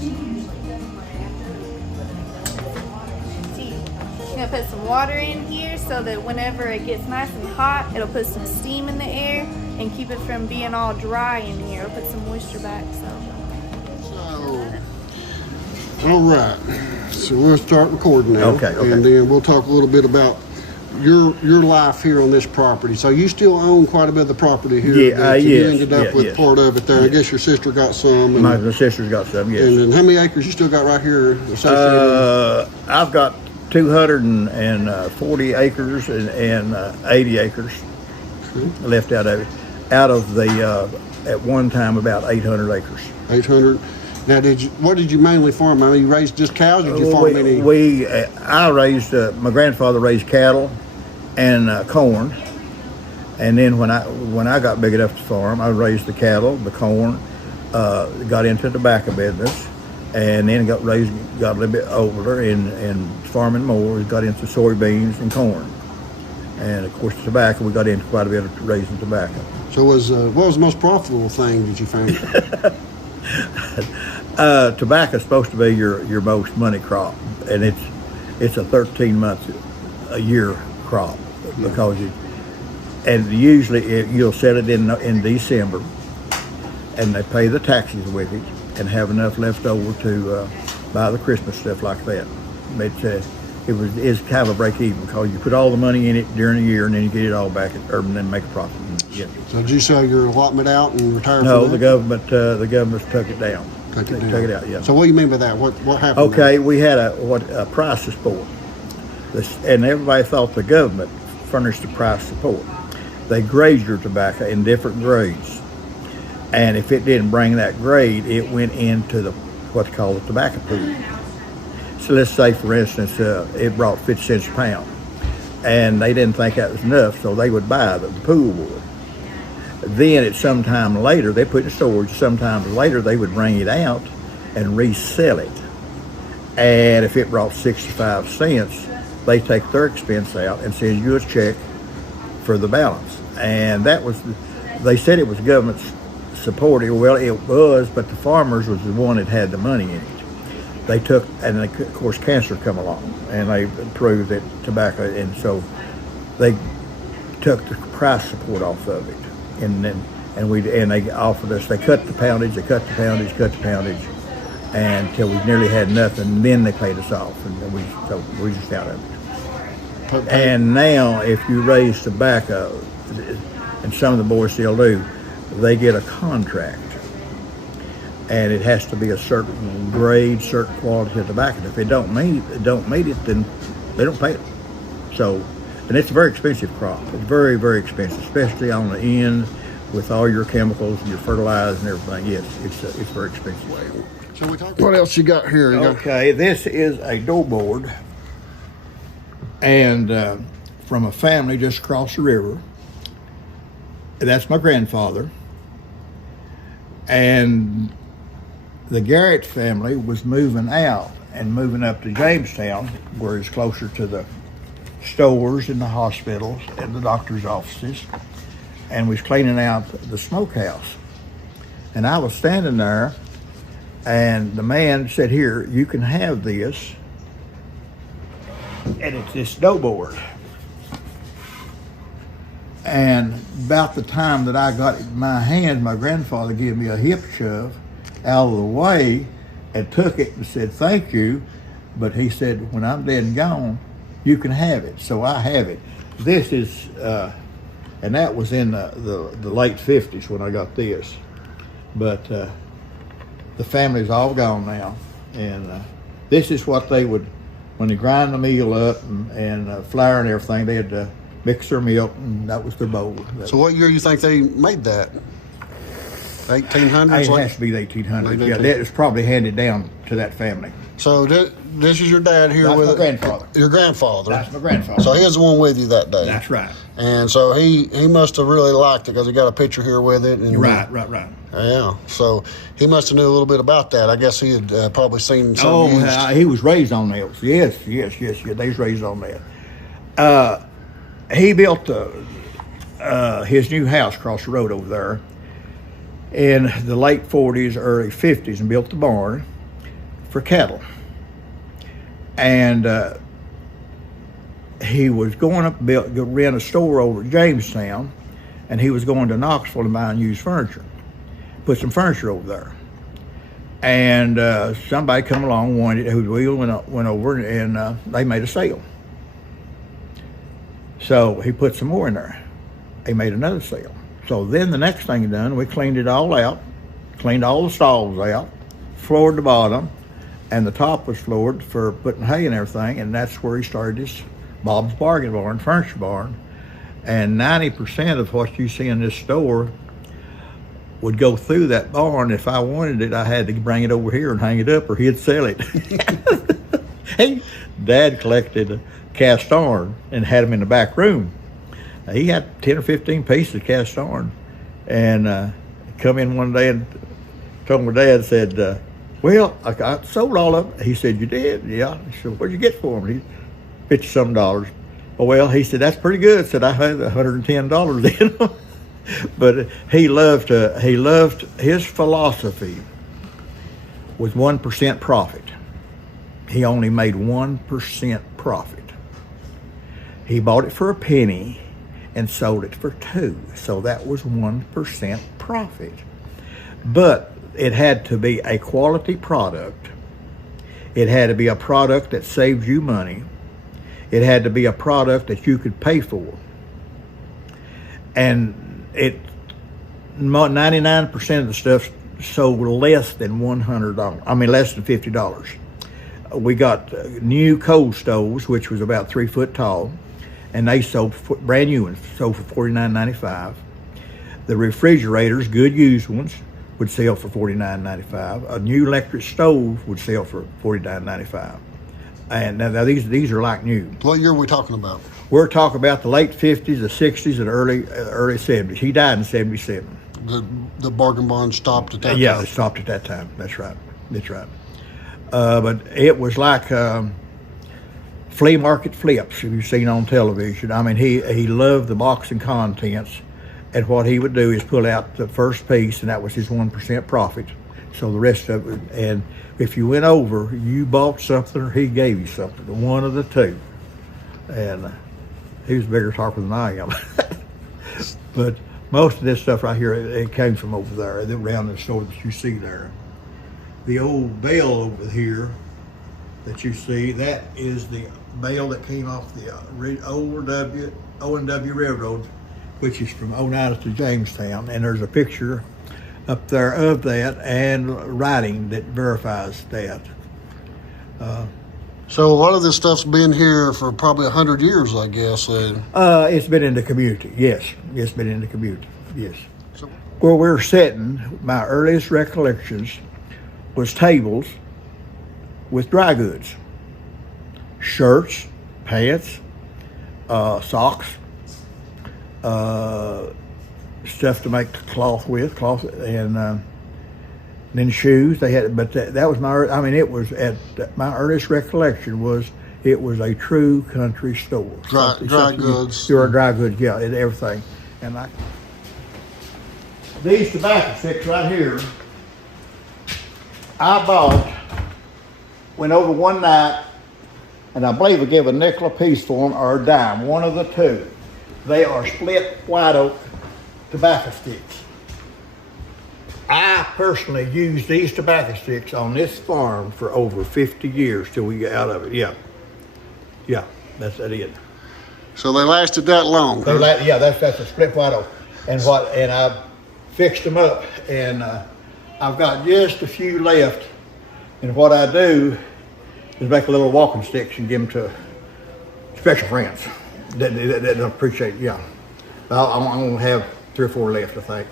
You're gonna put some water in here so that whenever it gets nice and hot, it'll put some steam in the air and keep it from being all dry in here. It'll put some moisture back. All right. So we'll start recording now. Okay. And then we'll talk a little bit about your life here on this property. So you still own quite a bit of the property here. Yeah, you yes, ended up with yes. part of it there. I guess your sister got some. And, My sister's got some, yes. And then how many acres you still got right here associated? I've got 240 acres and 80 acres left out of it. Out of the, at one time, about 800 acres. 800. Now, what did you mainly farm? I mean, you raised just cows, or did you farm any? I raised, my grandfather raised cattle and corn. And then when I got big enough to farm, I raised the cattle, the corn, got into the tobacco business, and then got a little bit older in farming more. Got into soybeans and corn. And of course, tobacco, we got into quite a bit of raising tobacco. So what was the most profitable thing that you found? Tobacco is supposed to be your most money crop, and it's a 13-month-a-year crop because usually you'll sell it in December, and they pay the taxes with it and have enough left over to buy the Christmas stuff like that. It's kind of a break even because you put all the money in it during the year and then you get it all back and then make a profit. Yeah. So did you sell your allotment out and retire? No, from the that? the government took it down. Took it out, yeah. So what do you mean by that? What happened? Okay, there? we had a price support, and everybody thought the government furnished the price support. They grade your tobacco in different grades, and if it didn't bring that grade, it went into what's called the tobacco pool. So let's say, for instance, it brought 50 cents a pound, and they didn't think that was enough, so they would buy the pool would. Then at some time later, they put it in storage. Sometimes later, they would bring it out and resell it. And if it brought 65 cents, they take their expense out and send you a check for the balance. And that was, they said it was government supported. Well, it was, but the farmers was the one that had the money in it. They took, and of course, cancer come along, and they proved that tobacco, and so they took the price support off of it. And they offered us. They cut the poundage, and until we nearly had nothing. And then they paid us off, and we just out of it. And now, if you raise tobacco, and some of the boys still do, they get a contract, and it has to be a certain grade, certain quality of tobacco. If it don't meet it, then they don't pay it. So. And it's a very expensive crop. It's very, very expensive, especially on the end with all your chemicals and your fertilizers and everything. Yes, it's very expensive. So we talked. What else you got here? Okay, this is a dough board, and from a family just across the river. That's my grandfather, and the Garrett family was moving out and moving up to Jamestown, where it's closer to the stores and the hospitals and the doctor's offices, and was cleaning out the smokehouse. And I was standing there, and the man said, "Here, you can have this." And it's this dough board. And about the time that I got it in my hand, my grandfather gave me a hip shove out of the way and took it and said, "Thank you." But he said, "When I'm dead and gone, you can have it." So I have it. This is, and that was in the late 50s when I got this. But the family's all gone now. And this is what they would, when they grind the meal up and flour and everything, they had mix their milk, and that was their bowl. So what year you think they made that? 1800s? It has to be the 1800s. Yeah, that was probably handed down to that family. So this is your dad here with my grandfather. Your grandfather. That's my grandfather. So he was the one with you that day. That's right. And so he must have really liked it because he got a picture here with it. And, Right. Yeah. So he must have knew a little bit about that. I guess he had probably seen some used. He was raised on those. Yes. They was raised on that. He built his new house across the road over there in the late 40s, early 50s, and built the barn. for cattle. And he was going up to rent a store over at Jamestown, and he was going to Knoxville to buy used furniture, put some furniture over there. And somebody come along, wanted it, whose wheel went over, and they made a sale. So he put some more in there. He made another sale. So then the next thing he done, we cleaned it all out, cleaned all the stalls out, floored the bottom, and the top was floored for putting hay and everything, and that's where he started his Bob's Bargain Barn, furniture barn. And 90% of what you see in this store would go through that barn. If I wanted it, I had to bring it over here and hang it up, or he'd sell it. Dad collected cast iron and had them in the back room. He had 10 or 15 pieces of cast iron, and come in one day and told my dad, said, well, I sold all of them. He said, you did? Yeah. He said, what'd you get for them? He $50-some. Oh, well, he said, that's pretty good. Said, I had $110 in them. But he loved his philosophy was 1% profit. He only made 1% profit. He bought it for a penny and sold it for 2. So that was 1% profit. But it had to be a quality product. It had to be a product that saved you money. It had to be a product that you could pay for. And 99% of the stuff sold less than $100. I mean, less than $50. We got new coal stoves, which was about 3 foot tall, and they sold brand new ones, sold for $49.95. The refrigerators, good used ones, would sell for $49.95. A new electric stove would sell for $49.95. And now these are like new. What year are we talking about? We're talking about the late 50s, the 60s, and early 70s. He died in 77. The bargain barn stopped at that time? Yeah, it stopped at that time. That's right. That's right. But it was like flea market flips you've seen on television. I mean, he loved the box and contents, and what he would do is pull out the first piece, and that was his 1% profit. So the rest of it, and if you went over, you bought something or he gave you something, one of the two. And he was a bigger talker than I am. But most of this stuff right here, it came from over there, around the store that you see there. The old bale over here that you see, that is the bale that came off the old O&W Railroad, which is from Oneida to Jamestown. And there's a picture up there of that and writing that verifies that. So a lot of this stuff's been here for probably 100 years, I guess. It's been in the community, yes. It's been in the community, yes. So, Where we're sitting, my earliest recollections was tables with dry goods. Shirts, pants, socks, stuff to make cloth with, and then shoes. They had, but that was my. I mean, it was my earliest recollection was it was a true country store. Dry goods. You were dry goods, yeah, and everything. And these tobacco sticks right here, I bought. Went over one night, and I believe we gave a nickel a piece for them or a dime, one of the two. They are split white oak tobacco sticks. I personally used these tobacco sticks on this farm for over 50 years till we got out of it. Yeah, that's it. So they lasted that long? Yeah, that's a split white oak, and I fixed them up, and I've got just a few left. And what I do is make a little walking sticks and give them to special friends that appreciate it. Yeah, I'm gonna have 3 or 4 left, I think,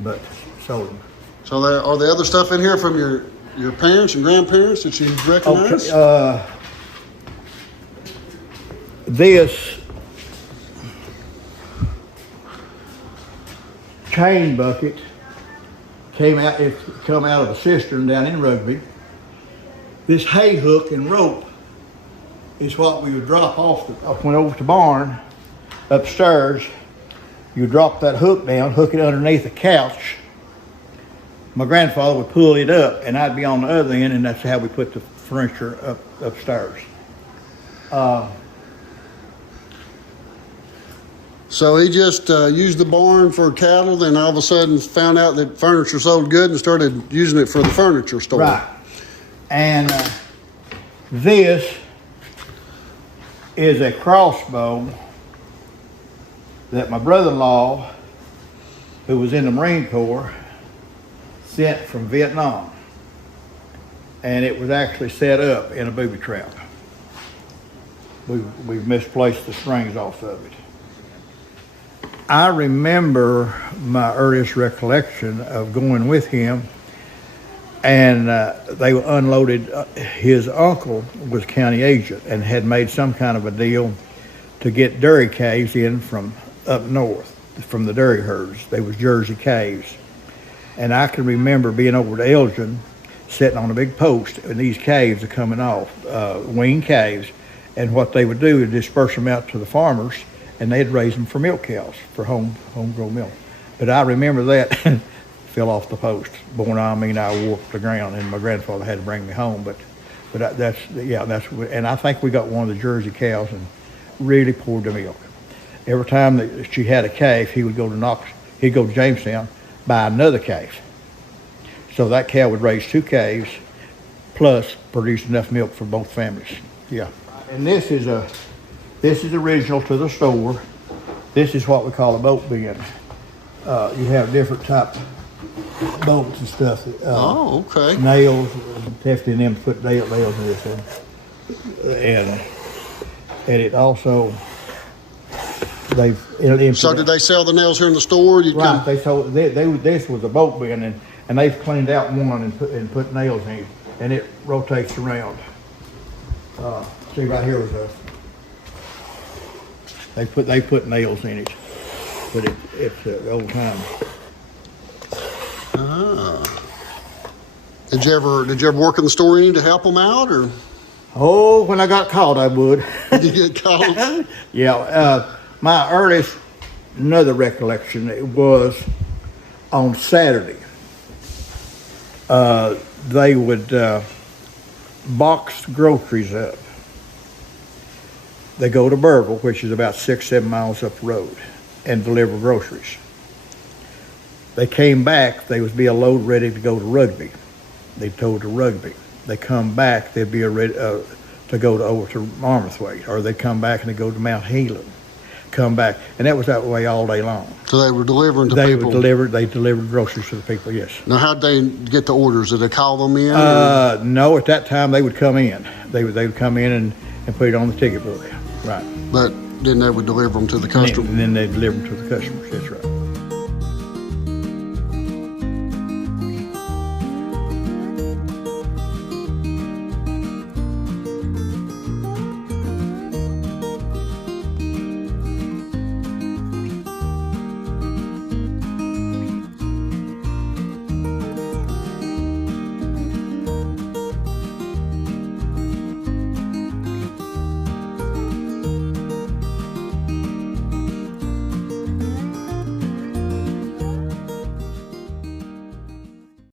but sold them. So are there other stuff in here from your parents and grandparents that you recognize? This chain bucket come out of a cistern down in Rugby. This hay hook and rope is what we would drop off. Went over to the barn upstairs. You drop that hook down, hook it underneath the couch, my grandfather would pull it up, and I'd be on the other end, and that's how we put the furniture upstairs. So he just used the barn for cattle, then all of a sudden found out that furniture sold good and started using it for the furniture store. Right. And this is a crossbow that my brother-in-law, who was in the Marine Corps, sent from Vietnam. And it was actually set up in a booby trap. We misplaced the strings off of it. I remember my earliest recollection of going with him, and they unloaded. His uncle was county agent and had made some kind of a deal to get dairy calves in from up north, from the dairy herds. They was Jersey calves. And I can remember being over to Elgin, sitting on a big post, and these calves are coming off, weaned calves, and what they would do is disperse them out to the farmers, and they'd raise them for milk cows, for homegrown milk. But I remember that fell off the post. Born on me, and I warped the ground, and my grandfather had to bring me home. But that's and I think we got one of the Jersey cows and really poured the milk. Every time that she had a calf, he would go to Jamestown, buy another calf. So that cow would raise 2 calves, plus produce enough milk for both families. Yeah. And this is original to the store. This is what we call a boat bin. You have different type bolts and stuff. Okay. Nails, testing them to put nails in this one. And it also, So did they sell the nails here in the store? Right, they sold, this was a boat bin, and they've cleaned out one and put nails in it, and it rotates around. See right here was they put nails in it, but it's the old time. Did you ever work in the store any to help them out, or Oh, when I got caught, I would. did you get called? Yeah, my earliest another recollection, it was on Saturday. They would box groceries up. They go to Burville, which is about 6-7 miles up the road, and deliver groceries. They came back, they would be a load ready to go to Rugby. They towed to Rugby. They come back, they'd be ready to go over to Marmarthwaite, or they'd come back and they go to Mount Helan. Come back, and that was that way all day long. So they were delivering to people? They delivered groceries to the people, yes. Now, how'd they get the orders? Did they call them in? No, at that time they would come in. They would come in and put it on the ticket book. Right. But then they would deliver them to the customer? And then they deliver them to the customers, that's right.